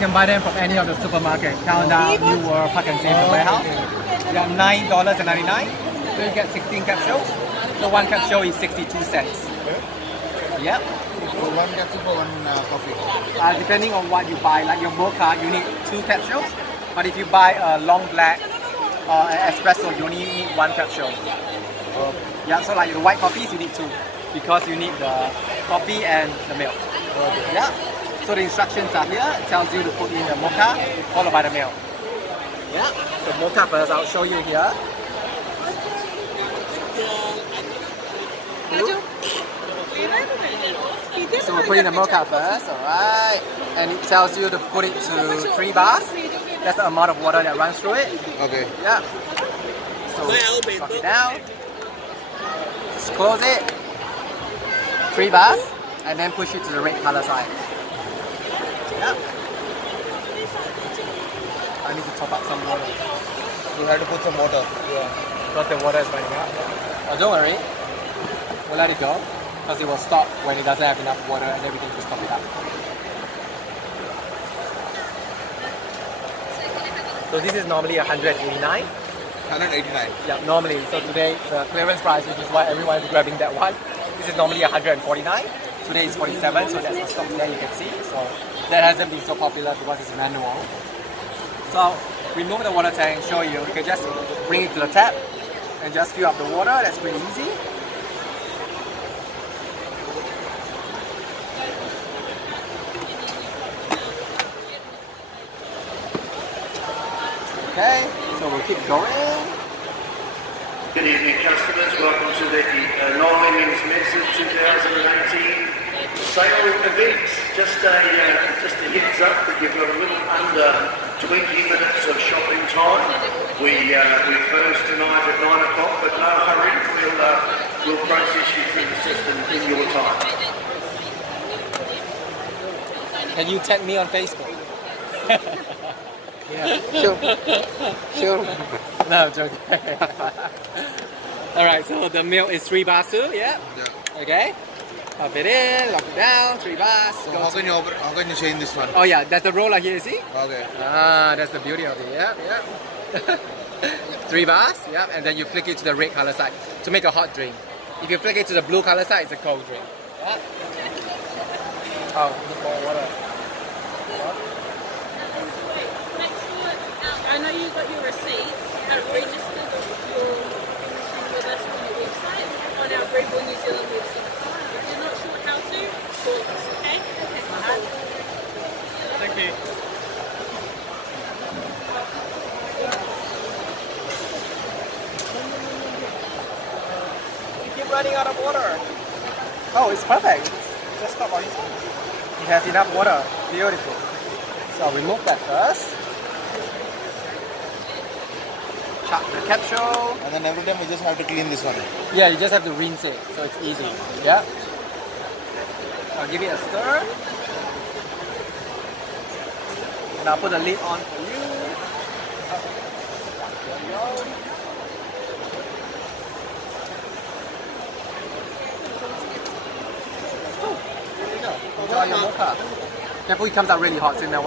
can buy them from any of the supermarket. Countdown, New World, Park and Save, the warehouse. You got $9.99. So you get 16 capsules. So one capsule is 62 cents. Yep. So one capsule for one coffee. Depending on what you buy, like your mocha, you need 2 capsules. But if you buy a long black or espresso, you only need 1 capsule. Yeah, so like the white coffees, you need 2 because you need the coffee and the milk. Yeah. So the instructions are here. It tells you to put in the mocha followed by the milk. Yeah. So mocha first, I'll show you here. So we'll put in the mocha first, alright. And it tells you to put it to 3 bars. That's the amount of water that runs through it. Okay. Yeah. So suck it down. Just close it. 3 bars. And then push it to the red color side. Yeah. I need to top up some water. You have to put some water. Yeah. Because the water is running out. Oh, don't worry. We'll let it go. Because it will stop when it doesn't have enough water and then we can just top it up. So this is normally 189. 189. Yeah, normally. So today the clearance price, which is why everyone is grabbing that one. This is normally 149. Today is 47, so that's the stock there you can see. So that hasn't been so popular because it's manual. So remove the water tank, show you. You can just bring it to the tap and just fill up the water. That's pretty easy. Okay, so we'll keep going. Good evening, customers. Welcome to the Noel Leeming's Mixers 2018 sale event. Just a heads up that you've got a little under 20 minutes of shopping time. We close tonight at 9 o'clock, but no hurry. We'll process you through the system in your time. Can you tag me on Facebook? Yeah. Sure. No, I'm joking. Alright, so the milk is 3 bars too, yeah? Okay. Pop it in, lock it down, 3 bars. So how can you change this one? Oh yeah, that's the roller here, see? Okay. Ah, that's the beauty of it, yeah. 3 bars, yeah, and then you flick it to the red color side to make a hot drink. If you flick it to the blue color side, it's a cold drink. Yeah. Oh, more water. I know you got your receipt registered with us on your website, on our Breville New Zealand website. If you're not sure how to, call us, okay? Thank you. You keep running out of water. Oh, it's perfect. Just stop on its own. It has enough water. Beautiful. So remove that first. Chuck the capsule. And then every time we just have to clean this one. Yeah, you just have to rinse it, so it's easy. Yeah. I'll give it a stir. And I'll put the lid on for you. There you go. There you go. Enjoy your mocha. Careful, it comes out really hot, so now